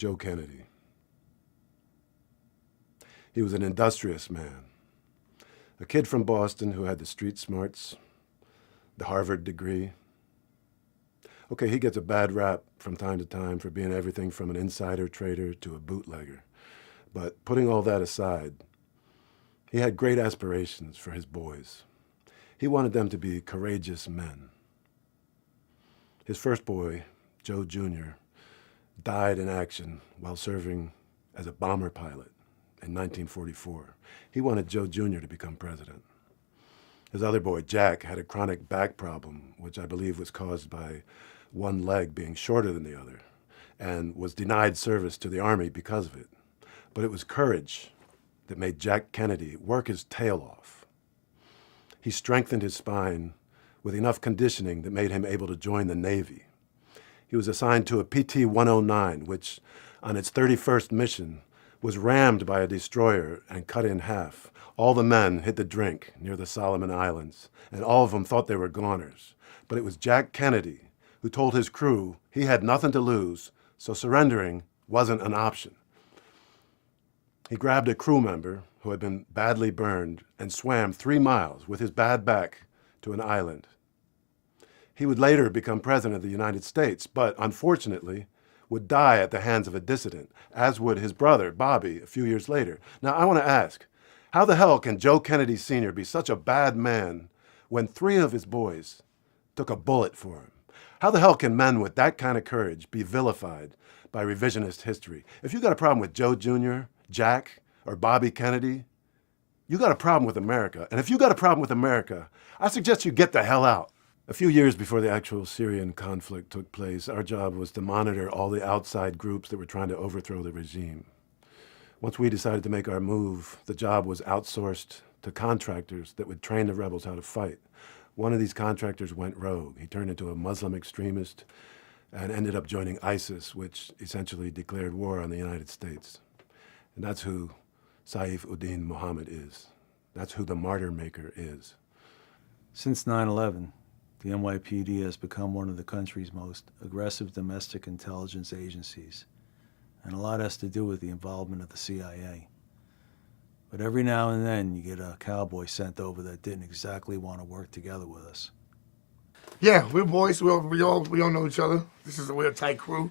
Joe Kennedy. He was an industrious man, a kid from Boston who had the street smarts, the Harvard degree. Okay, he gets a bad rap from time to time for being everything from an insider trader to a bootlegger. But putting all that aside, he had great aspirations for his boys. He wanted them to be courageous men. His first boy, Joe Jr., died in action while serving as a bomber pilot in 1944. He wanted Joe Jr. to become president. His other boy, Jack, had a chronic back problem, which I believe was caused by one leg being shorter than the other, and was denied service to the Army because of it. But it was courage that made Jack Kennedy work his tail off. He strengthened his spine with enough conditioning that made him able to join the Navy. He was assigned to a PT-109, which, on its 31st mission, was rammed by a destroyer and cut in half. All the men hit the drink near the Solomon Islands, and all of them thought they were goners. But it was Jack Kennedy who told his crew he had nothing to lose, so surrendering wasn't an option. He grabbed a crew member who had been badly burned and swam 3 miles with his bad back to an island. He would later become president of the United States, but unfortunately would die at the hands of a dissident, as would his brother, Bobby, a few years later. Now, I want to ask, how the hell can Joe Kennedy Sr. be such a bad man when 3 of his boys took a bullet for him? How the hell can men with that kind of courage be vilified by revisionist history? If you got a problem with Joe Jr., Jack, or Bobby Kennedy, you got a problem with America. And if you got a problem with America, I suggest you get the hell out. A few years before the actual Syrian conflict took place, our job was to monitor all the outside groups that were trying to overthrow the regime. Once we decided to make our move, the job was outsourced to contractors that would train the rebels how to fight. One of these contractors went rogue. He turned into a Muslim extremist and ended up joining ISIS, which essentially declared war on the United States. And that's who Saif-ud-Din Mohammed is. That's who the martyr maker is. Since 9/11, the NYPD has become one of the country's most aggressive domestic intelligence agencies, and a lot has to do with the involvement of the CIA. But every now and then you get a cowboy sent over that didn't exactly want to work together with us. Yeah, we're boys. We all know each other. We're a tight crew.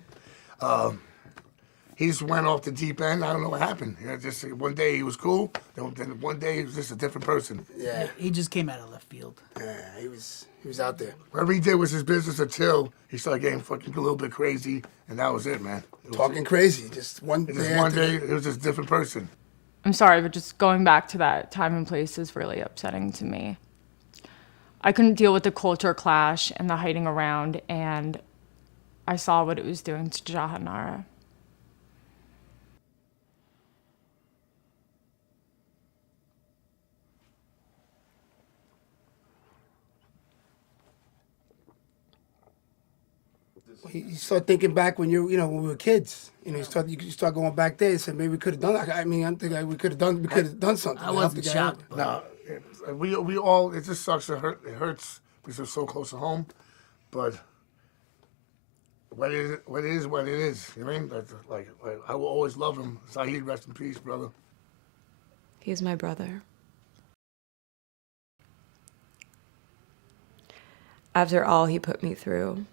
He just went off the deep end. I don't know what happened. Just one day he was cool, then one day he was just a different person. Yeah, he just came out of left field. Yeah, he was out there. Whatever he did was his business until he started getting fucking a little bit crazy, and that was it, man. Talking crazy, just one day. Just one day, it was just a different person. I'm sorry, but just going back to that time and place is really upsetting to me. I couldn't deal with the culture clash and the hiding around, and I saw what it was doing to Jahanara. You start thinking back when when we were kids. You start going back there and said maybe we could have done. I mean, I think we could have done something. I wasn't shocked. No, we all. It just sucks. It hurts because we're so close to home. But what it is, what it is. You know what I mean? That's like I will always love him. Saeed, rest in peace, brother. He's my brother. After all he put me through,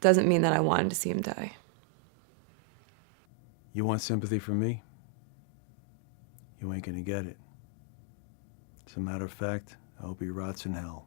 doesn't mean that I wanted to see him die. You want sympathy from me? You ain't gonna get it. As a matter of fact, I hope he rots in hell.